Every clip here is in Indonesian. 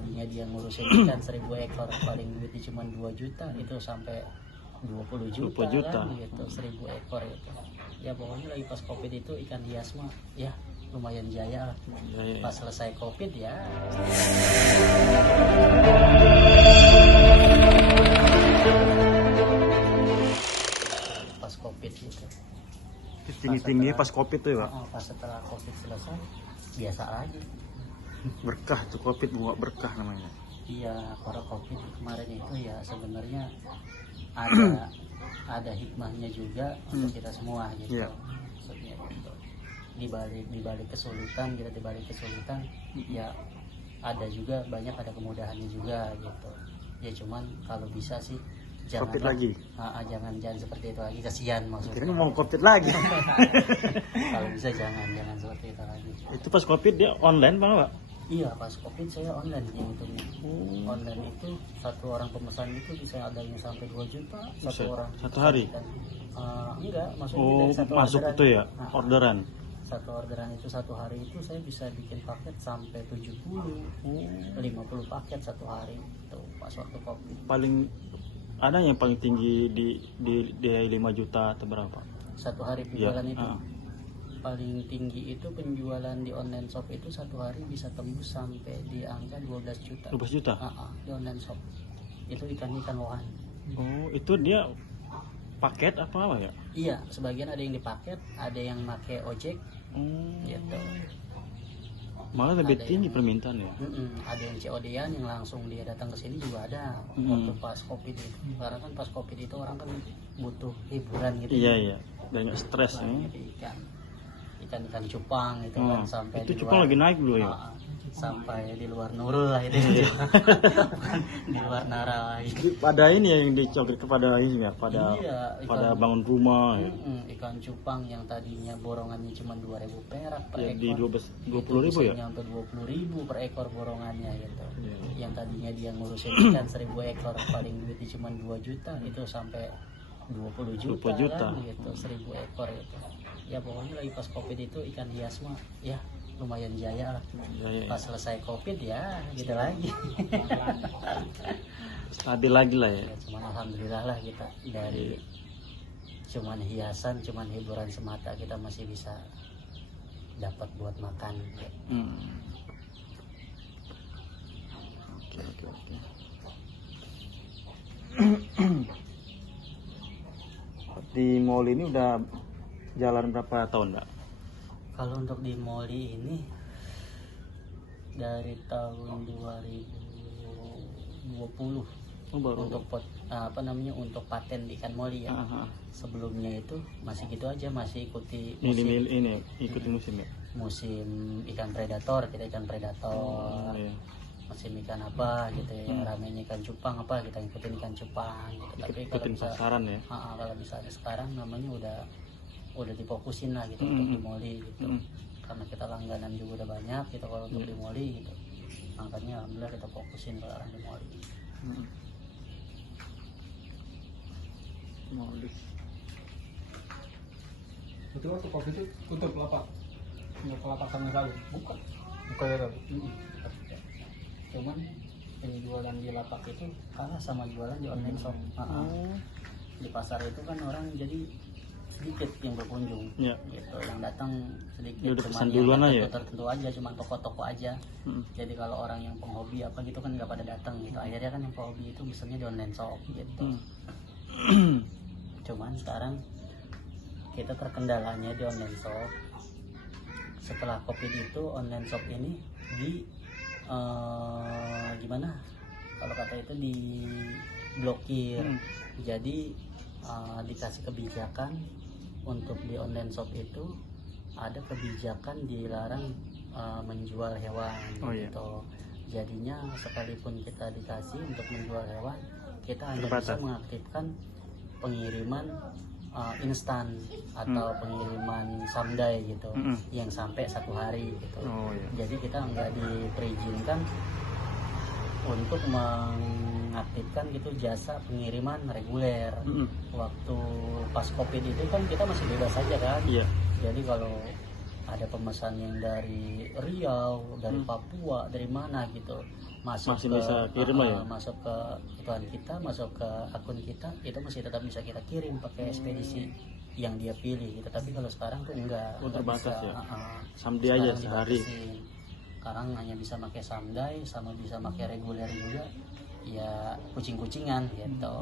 tadinya dia ngurusin ikan 1000 ekor paling duitnya cuma 2 juta, itu sampai 20 juta, kan gitu, 1000 ekor itu. Ya pokoknya lagi pas Covid itu ikan hias mah ya lumayan jaya lah. Pas selesai Covid ya pas Covid gitu. Tinggi-tinggi pas Covid tuh ya, Pak? Pas setelah Covid selesai biasa aja. Berkah tuh Covid, bawa berkah namanya. Iya, para Covid kemarin itu ya sebenarnya ada hikmahnya juga untuk kita semua gitu. Maksudnya gitu. Di balik kesulitan, ya ada juga ada kemudahannya juga gitu. Ya cuman kalau bisa sih Covid lagi. Jangan seperti itu lagi, kasihan maksudnya. Kira mau Covid lagi. Kalau bisa jangan seperti itu lagi. Itu pas Covid dia online Bang, Pak? Iya, pas Covid saya online hitungnya. Online itu satu orang pemesan itu bisa adanya sampai 2 juta satu orang. Satu hari? Enggak, maksudnya dari satu masuk orderan. itu ya, orderan. Satu orderan itu satu hari itu saya bisa bikin paket sampai 70, 50 paket satu hari itu pas waktu Covid. Paling ada yang paling tinggi di 5 juta atau berapa? Satu hari penjualan itu. Paling tinggi itu penjualan di online shop itu satu hari bisa tembus sampai di angka 12 juta. 12 juta? Di online shop. Itu ikan lohan. Oh, itu dia paket apa ya? Iya, sebagian ada yang dipaket, ada yang pakai ojek. Gitu. Malah lebih tinggi permintaan ya. Ada yang COD-an yang langsung dia datang ke sini juga ada waktu pas Covid itu. Karena kan pas Covid itu orang kan butuh hiburan gitu. Iya. Banyak stres ya. Ikan cupang itu kan sampai itu di cupang luar, lagi naik dulu ya. Sampai di luar Nurul lah itu. Di luar Nara lagi. Pada ini ya yang dicokit kepada ini ya, pada bangun rumah. Ikan cupang yang tadinya borongannya cuma 2.000 perak per ekor. Di 20.000 ya? Sampai 20.000 per ekor borongannya gitu. Yang tadinya dia ngurusin ikan 1000 ekor paling duitnya cuma 2 juta, itu sampai 20 juta. Kan gitu, 1000 ekor itu. Ya pokoknya lagi pas Covid itu ikan hias mah ya lumayan jaya lah. Pas selesai Covid ya gitu lagi. Stabil lagi lah ya. Cuman alhamdulillah lah kita dari cuman hiasan, cuman hiburan semata kita masih bisa dapat buat makan. Oke. Di mall ini udah jalan berapa tahun, Mbak? Kalau untuk di Moli ini dari tahun 2020. Baru. Untuk untuk paten di ikan Moli ya. Sebelumnya itu masih gitu aja, masih ikuti musim. Ikuti musim ya. Musim ikan predator, kita ikan predator. Musim ikan apa gitu ya, ramenya ikan cupang apa, kita ikutin ikan cupang gitu. Tapi kalau pasaran ya. Kalau misalnya sekarang namanya udah difokusin lah gitu untuk di Moli gitu. Karena kita langganan juga udah banyak gitu kalau untuk di Moli gitu. Makanya alhamdulillah kita fokusin ke arah di Moli. Itu waktu Covid itu tutup lapak? Nggak lapak sama sekali? Buka ya tadi? Cuman penjualan di lapak itu kalah sama jualan di online shop. Di pasar itu kan orang jadi sedikit yang berkunjung, gitu. Yang datang sedikit, cuma yang tertentu aja, cuma toko-toko aja. Jadi kalau orang yang penghobi apa gitu kan nggak pada datang gitu. Akhirnya kan yang penghobi itu misalnya di online shop gitu. Cuman sekarang kita terkendalanya di online shop. Setelah Covid itu online shop ini gimana? Kalau kata itu diblokir. Jadi dikasih kebijakan untuk di online shop itu ada kebijakan dilarang menjual hewan gitu. Jadinya sekalipun kita dikasih untuk menjual hewan, kita hanya bisa mengaktifkan pengiriman instan atau pengiriman samdai gitu, yang sampai 1 hari gitu. Jadi kita nggak diperizinkan untuk mengaktifkan gitu jasa pengiriman reguler. Waktu pas Covid itu kan kita masih bebas saja kan. Jadi kalau ada pemesan yang dari Riau, dari Papua, dari mana gitu, masuk Masih ke bisa kirim lah ya? masuk ke iklan kita, masuk ke akun kita, itu masih tetap bisa kita kirim pakai ekspedisi yang dia pilih gitu. Tapi kalau sekarang tuh enggak terbatas bisa. ya? Sampai aja sehari. Sekarang hanya bisa pakai samdai, sama bisa pakai reguler juga, ya kucing-kucingan gitu.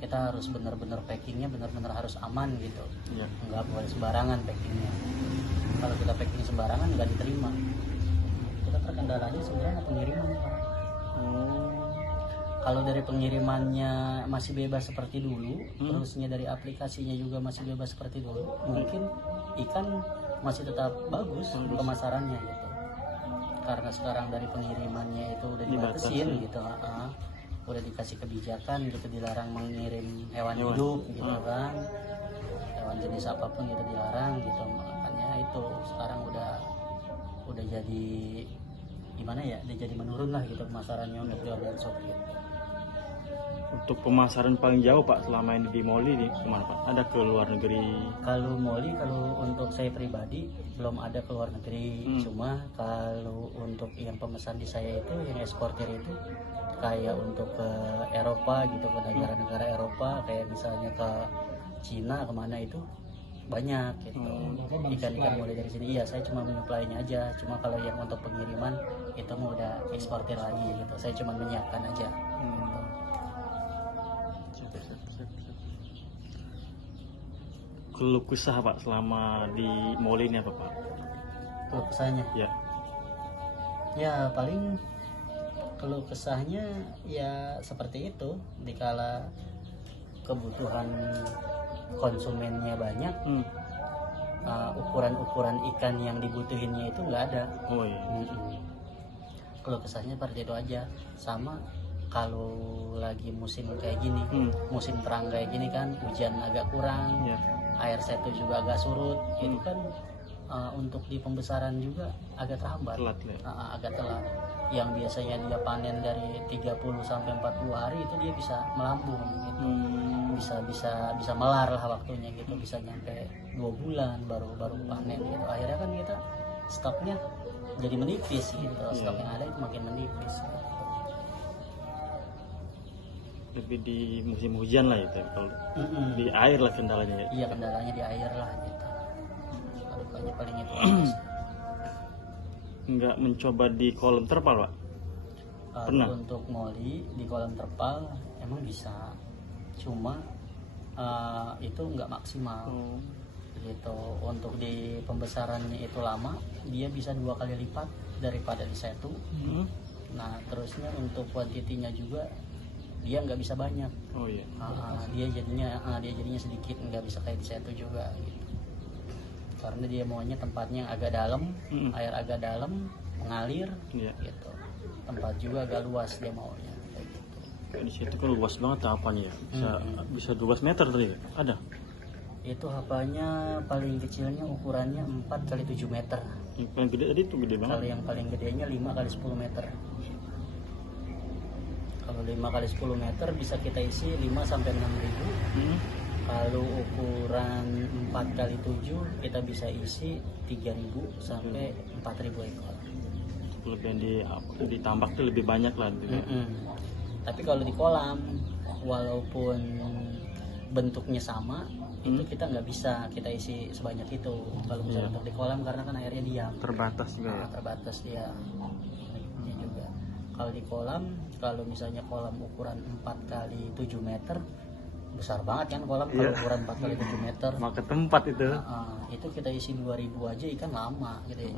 Kita harus benar-benar packingnya benar-benar harus aman gitu, nggak boleh sembarangan packingnya. Kalau kita packing sembarangan nggak diterima. Kita terkendalanya sebenarnya pengiriman. Kalau dari pengirimannya masih bebas seperti dulu, terusnya dari aplikasinya juga masih bebas seperti dulu, mungkin ikan masih tetap bagus pemasarannya gitu. Karena sekarang dari pengirimannya itu udah dibatasin gitu, udah dikasih kebijakan gitu, dilarang mengirim hewan hidup gitu kan, hewan jenis apapun gitu dilarang gitu. Makanya itu sekarang udah jadi gimana ya, udah jadi menurun lah gitu pemasarannya untuk di online shop gitu. Untuk pemasaran paling jauh Pak selama ini di Moli nih kemana Pak? Ada ke luar negeri? Kalau Moli, kalau untuk saya pribadi belum ada ke luar negeri. Cuma kalau untuk yang pemesan di saya itu, yang eksportir itu kayak untuk ke Eropa gitu, ke negara-negara Eropa, kayak misalnya ke Cina, kemana itu banyak gitu. Ikan-ikan mulai dari sini. Iya, saya cuma menyuplainya aja. Cuma kalau yang untuk pengiriman itu mau udah eksportir lagi gitu. Saya cuma menyiapkan aja. Gitu. Keluh kesah Pak selama di Moli ini apa Pak? Keluh kesahnya? Ya paling keluh kesahnya ya seperti itu, dikala kebutuhan konsumennya banyak, ukuran-ukuran ikan yang dibutuhinnya itu nggak ada. Keluh kesahnya seperti itu aja. Sama kalau lagi musim kayak gini, musim terang kayak gini kan, hujan agak kurang, air setu juga agak surut, itu kan untuk di pembesaran juga agak terhambat, agak telat. Yang biasanya dia panen dari 30 sampai 40 hari itu dia bisa melambung gitu. Bisa melar lah waktunya gitu, bisa nyampe 2 bulan baru panen gitu. Akhirnya kan kita stoknya jadi menipis gitu, stok yang ada itu makin menipis. Lebih di musim hujan lah itu, kalau di air lah kendalanya ya. Iya, kendalanya di air lah gitu. Kalau paling itu nggak mencoba di kolam terpal Pak? Pernah? Untuk Moli di kolam terpal emang bisa, cuma itu nggak maksimal gitu. Untuk di pembesarannya itu lama, dia bisa 2 kali lipat daripada di setu. Nah terusnya untuk kuantitinya juga dia nggak bisa banyak. Dia jadinya sedikit, nggak bisa kayak di setu juga gitu. Karena dia maunya tempatnya yang agak dalam, air agak dalam, mengalir gitu. Tempat juga agak luas dia maunya gitu. Di situ kan luas banget hapanya ya, bisa 12 meter tadi ya? Ada? Itu hapanya paling kecilnya ukurannya 4 kali 7 meter. Yang paling gede tadi itu gede banget. Kalau yang paling gedenya 5 kali 10 meter. Kalau 5 kali 10 meter bisa kita isi 5 sampai 6 ribu. Kalau ukuran 4 kali 7 kita bisa isi 3.000 sampai 4.000 ekor. Lebih ditambak tuh lebih banyak lah. Tapi kalau di kolam, walaupun bentuknya sama, itu kita nggak bisa kita isi sebanyak itu. Kalau misalnya untuk di kolam, karena kan airnya diam. Terbatas juga ya? Terbatas dia. Juga. Kalau di kolam, kalau misalnya kolam ukuran 4 kali 7 meter, besar banget kan kolam. Kalau ukuran 4 kali 7 meter, maka tempat itu itu kita isi 2.000 aja ikan lama gitu ya.